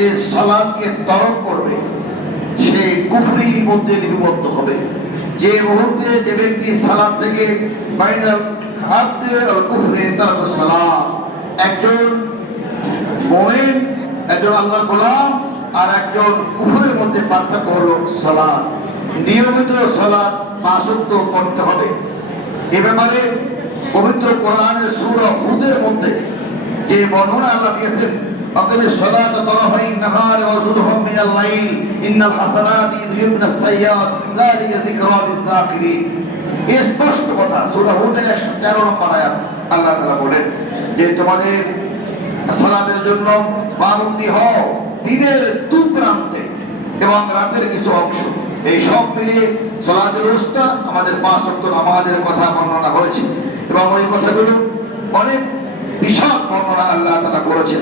যে সালাদকে তরক করবে, সে কুফরির মধ্যে লিপিবদ্ধ হবে। যে মুহূর্তে যে ব্যক্তি সালাদ থেকে বাইনাল কুফরে তার সালাম একজন মোমেন, একজন আল্লাহর গোলাম, আর একজন কুফরের মধ্যে পার্থক্য হলো সালাদ। নিয়মিত সালাদ পাঁচক্ত করতে হবে। এ ব্যাপারে পবিত্র কোরআনের সূরা হুদের মধ্যে যে বর্ণনা আল্লাহ দিয়েছেন أقم الصلاة طرفي النهار وزدهم من الليل إن الحسنات يذهبن السيئات ذلك ذكرى للذاكرين এই স্পষ্ট কথা সূরা হুদের 113 নম্বর আয়াত আল্লাহ তাআলা বলেন যে তোমাদের সালাতের জন্য পাবন্দি হও দিনের দু প্রান্তে এবং রাতের কিছু অংশ এই সব মিলিয়ে সালাতের উস্তা আমাদের পাঁচ ওয়াক্ত নামাজের কথা বর্ণনা হয়েছে এবং ওই কথাগুলো অনেক বিশাল বর্ণনা আল্লাহ তাআলা করেছেন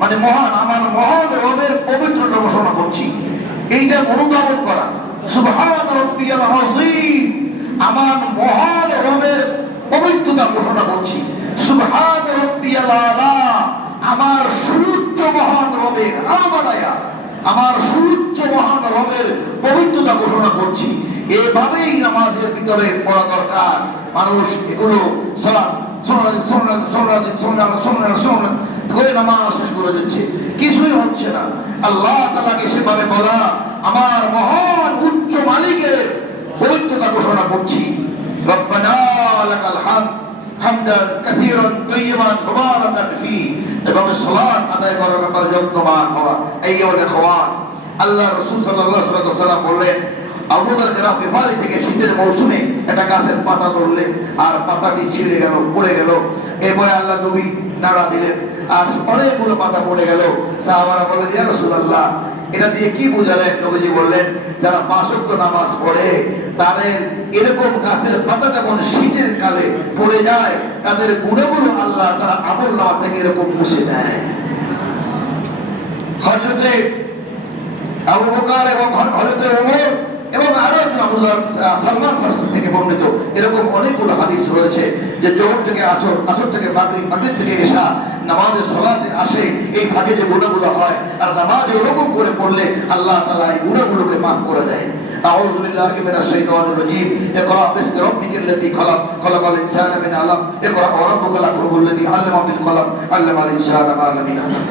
মানে মহান, আমার মহান রবের পবিত্রতা ঘোষণা করছি। এইটা অনুধাবন করা। আমার মহান রবের পবিত্রতা ঘোষণা করছি। আমার সুউচ্চ মহান রবের আমার সুউচ্চ মহান রবের পবিত্রতা ঘোষণা করছি। এভাবেই নামাজের ভিতরে পড়া দরকার। মানুষ এগুলো কিছুই হচ্ছে না। আল্লাহ তাআলাকে সেভাবে বলা, আমার মহান উচ্চ মালিকের পবিত্রতা ঘোষণা করছি। আদায় আল্লাহ রাসূল সাল্লাল্লাহু বললেন থেকে শীতের মৌসুমে একটা গাছের পাতা আর পাতাটি ছিঁড়ে গেল, পড়ে গেল। এরপরে আল্লাহ নবী নাড়া দিলেন, আর অনেকগুলো পাতা পড়ে গেল। সাহাবারা রাসূলুল্লাহ, এটা দিয়ে কি বুঝালেন? নবীজি বললেন, যারা নামাজ পড়ে, তাদের এরকম গাছের পাতা যখন শীতের কালে পড়ে যায়, তাদের গুণগুলো আল্লাহ তারা আমল নামা থেকে এরকম মুছে দেয় হজরতে আবু এবং হজরতে আরো একজন আবু যর, আহ, সালমান ফার্সি থেকে বর্ণিত এরকম অনেকগুলো হাদিস রয়েছে যে জোহর থেকে আসর আসর থেকে মাগরিব মাগরিব থেকে এশা নামাজের সলাতে আসে এই ভাগে যে গুণাগুলো হয় আর নামাজে ওরকম করে পড়লে আল্লাহ তাআলা এই গুণাগুলোকে মাফ করে দেয় أعوذ بالله من الشيطان الرجيم اقرأ باسم ربك الذي خلق خلق الإنسان من علق اقرأ وربك الأكرم الذي علم بالقلم علم الإنسان ما لم يعلم